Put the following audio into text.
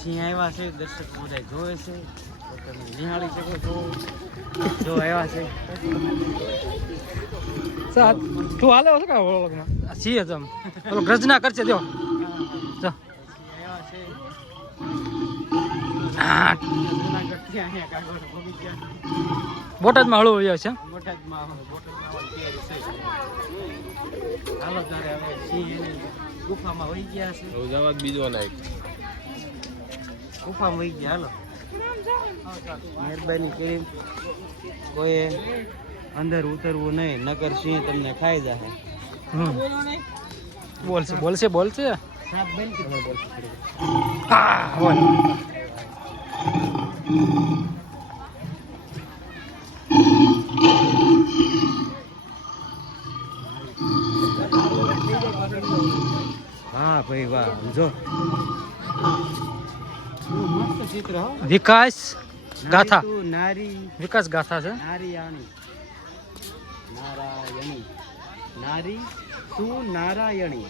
સિંહ આવ્યા છે, દર્શક બધા જોવે છે, તમે નિહાળી શકો છો. જો આવ્યા છે તું હાલે છો કે છીએ તમે ઓલો ગર્જના કરશે જો બોટાદમાં હળવો આવ્યો છે. હાલો તારે હવે સિંહ ગુફામાં વહી ગયા છે. બીજો નાખ ગુફામાં વહી ગયા. હાલો મહેરબાની કરી કોઈ અંદર ઉતરવું નહીં, નકર સિંહ તમને ખાઈ જાય. બોલશે બોલશે બોલશે હા બોલ. હા ભાઈ વાહ જો મસ્ત ચિત્ર વિકાસ ગાથા નારી વિકાસ ગાથા છે. નારાયણી નારી તું નારાયણી